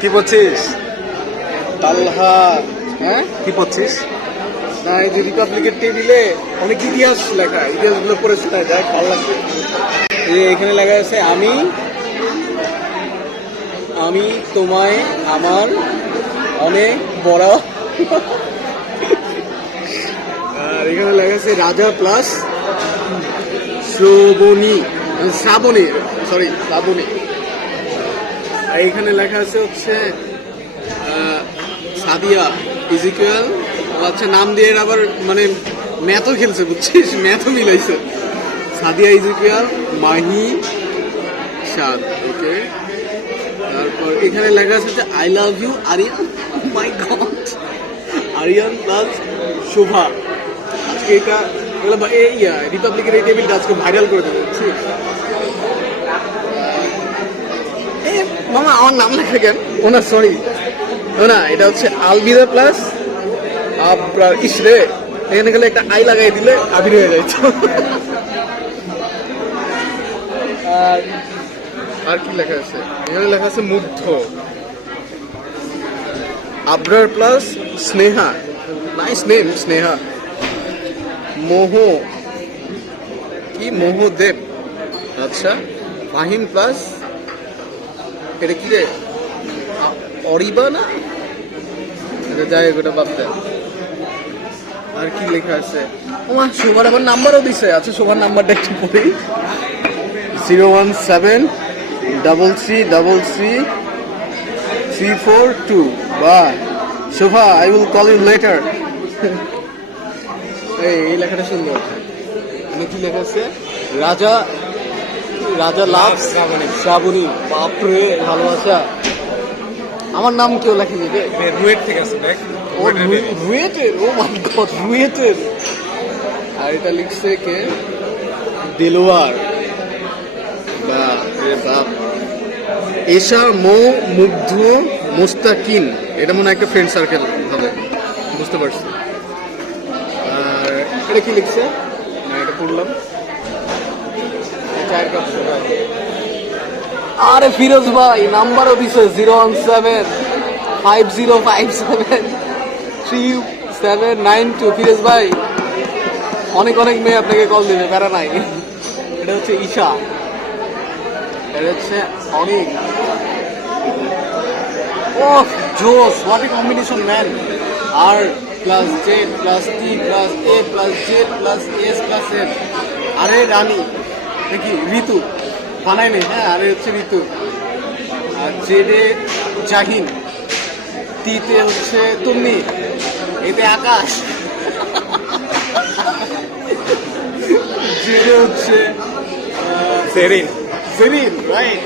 কি পড়ছিস? তালহা। হ্যাঁ, কি পড়ছিস? না, এই যে রিপাবলিকের টেবিলে অনেক ইতিহাস লেখা, ইতিহাসগুলো পড়ে শোনা যায়, ভালো লাগছে। এই যে এখানে লেখা আছে আমি তোমায় আমার অনেক বড়। আর এখানে লেখা আছে রাজা প্লাস শ্রাবণী। আর এখানে লেখা আছে হচ্ছে সাদিয়া ইজিকুয়াল। আচ্ছা, নাম দিয়ে এর আবার মানে ম্যাথও খেলছে, বুঝছিস, ম্যাথও মিলাইছে। সাদিয়া ইজিকুয়াল মাহি সাদ। ওকে, তারপর এখানে লেখা আছে যে I love you Aryan. My god, Aryan plus Shobha. আজকে এটা এই রিপাবলিকের এই টেবিলটা আজকে ভাইরাল করে দেবে, বুঝছিস। মামা আমার নাম লেখা কেন? ওনা সরি, না এটা হচ্ছে আলবিদা প্লাস আপনার ইসরে। এখানে গেলে একটা আই লাগাই দিলে আবির হয়ে যাইতো। আর কি লেখা আছে? এখানে লেখা আছে Mugdho. Abrar plus Sneha, nice name Sneha. Mohdev. আচ্ছা, ফাহিম প্লাস এটা কি রে, অরিবা না? যাই হোক, ওটা বাদ দেয়। আর কি লেখা আছে? ওমা, শোভার আবার নাম্বারও দিছে। আচ্ছা, শোভার নাম্বারটা একটু পড়ি। 017333334 বা Shobha, I will call you later. এই লেখাটা সুন্দর। কি লেখা আছে? রাজা লাভ শ্রাবণী। বাপরে, ভালোবাসা। আমার নাম কেউ লেখেনি রে, রুয়েট থেকে আছে দেখ। রুয়েটের। ও মাই গড, রুয়েটের। আর এটা লিখছে কে? দিলওয়ার। বাপ। এশা মুগ্ধ মুস্তাকিন। এটা মনে হয় একটা ফ্রেন্ড সার্কেল হবে, বুঝতে পারছি। আর এটা কি লিখছে? না, এটা পড়লাম। আরে ফিরোজ ভাই, নাম্বারও দিছে 01750573792। ফিরোজ ভাই, অনেক মেয়ে আপনাকে কল দেবে, প্যারা নাই। এটা হচ্ছে ঈশা, এটা হচ্ছে অনেক। ও জোস, what a combination man. R plus Z plus T plus A plus Z plus S plus M. আরে রানী দেখি ঋতু বানাই নেই। হ্যাঁ, আরে হচ্ছে ঋতু। আর জেডে জাহিন, টিতে হচ্ছে তুমি, এতে আকাশ, জেডে হচ্ছে সেরিন। রাইট।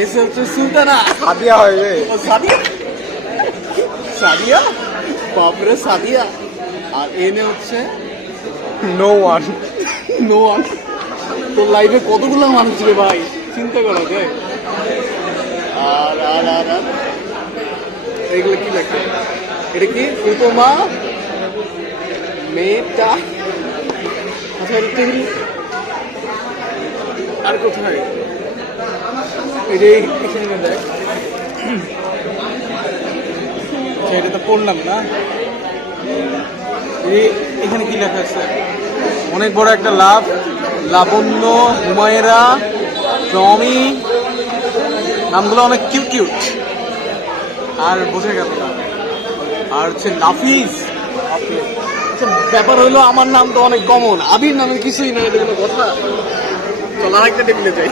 এসে হচ্ছে সুলতানা। সাদিয়া হয় রে। ও সাদিয়া, বাপরে সাদিয়া। আর এনে হচ্ছে নো ওয়ান। তোর লাইফে কতগুলো মানুষ রে ভাই, চিন্তা করা যায়। আর আর আর আর এইগুলো কি লেখা? এটা কি উপমা মেয়েটা? আচ্ছা, এটা আর কোথায়? এখানে দেখ। এটা তো পড়লাম না। এখানে কি লেখা আছে? অনেক বড় একটা লাবণ্য, হুমায়রা, রমি। নামগুলো অনেক কিউট। আর বোঝা গেল না। আর হচ্ছে নাফিস। ব্যাপার হইলো আমার নাম তো অনেক কমন, আবির নামে কিছুই না। এটা কোনো কথা? চল, আর একটা টেবিলে যাই।